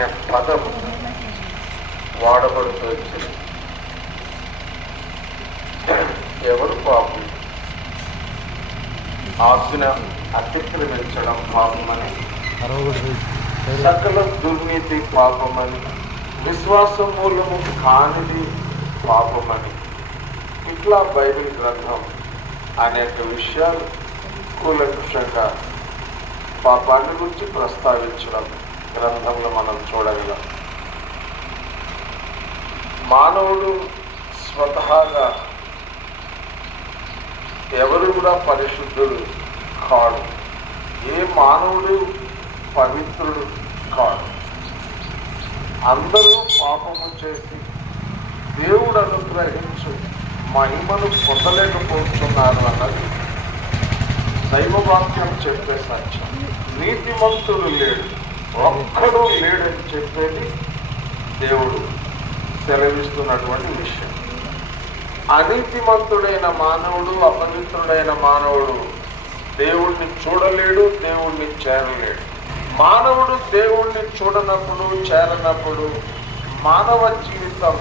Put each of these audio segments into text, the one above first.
అనే పదం వాడబడుతూ వచ్చింది. ఎవరు పాపం? ఆజ్ఞ అతిక్రమించడం పాపమని, సకల దుర్నీతి పాపమని, విశ్వాస మూలము కానిది పాపమని, ఇట్లా బైబిల్ గ్రంథం అనేక విషయాలు కూలంకుషంగా పాపాన్ని గురించి ప్రస్తావించడం గ్రంథంలో మనం చూడగలం. మానవుడు స్వతహాగా ఎవరు కూడా పరిశుద్ధుడు కాడు. ఏ మానవుడు పవిత్రుడు కాడు. అందరూ పాపము చేసి దేవుడు అనుగ్రహించు మహిమను పొందలేకపోతున్నారు అన్నది దైవవాక్యం చెప్పే సత్యం. నీతిమంతుడు లేడు, ఒక్కడూ లేడని చెప్పేది దేవుడు సెలవిస్తున్నటువంటి విషయం. అనీతిమంతుడైన మానవుడు, అపవిత్రుడైన మానవుడు దేవుణ్ణి చూడలేడు, దేవుణ్ణి చేరలేడు. మానవుడు దేవుణ్ణి చూడనప్పుడు, చేరనప్పుడు మానవ జీవితం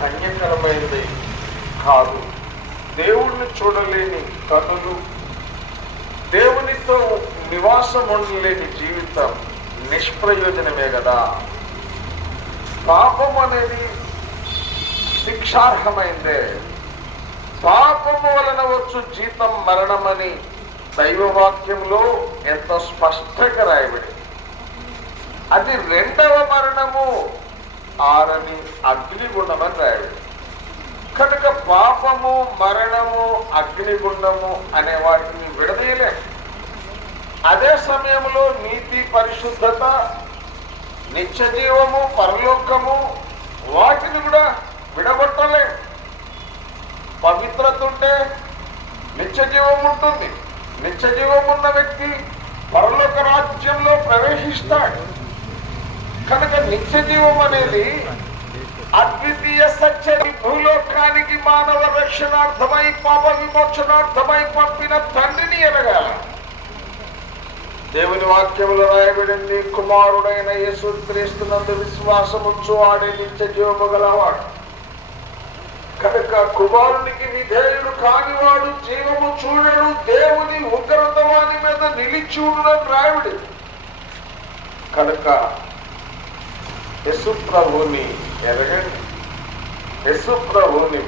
ధన్యకరమైనది కాదు. దేవుణ్ణి చూడలేని కనులు, దేవునితో నివాసం ఉండలేని జీవితం నిష్ప్రయోజనమే కదా. పాపం అనేది శిక్షార్హమైందే. పాపము వలన వచ్చు జీతం మరణమని దైవవాక్యంలో ఎంతో స్పష్టంగా రాయబడి, అది రెండవ మరణము ఆరని అగ్నిగుండమని రాయబడి. కనుక పాపము, మరణము, అగ్నిగుండము అనే వాటిని విడదీయలేం. అదే సమయంలో నీతి, పరిశుద్ధత, నిత్య జీవము, పరలోకము వాటిని కూడా విడగొట్టలేం. పవిత్రత ఉంటే నిత్య జీవం ఉంటుంది. నిత్య జీవం ఉన్న వ్యక్తి పరలోక రాజ్యంలో ప్రవేశిస్తాడు. కనుక నిత్య జీవం అనేది అద్వితీయ సత్యం. భూలోకానికి మానవ రక్షణార్థమై, పాప విమోచనార్థమై పంపిన తండ్రిని ఎరగాల. దేవుని వాక్యములో రాయబడింది, కుమారుడైన యేసుక్రీస్తునందు విశ్వాసముంచు వాడే నిత్య జీవము గలవాడు. కనుక కుమారునికి విధేయుడు కానివాడు జీవము చూడడు, దేవుని ఉగ్రత వాని మీద నిలిచియుడునని రాయబడి. కనుక యేసు ప్రభువుని ఎరగండి, యేసు ప్రభువుని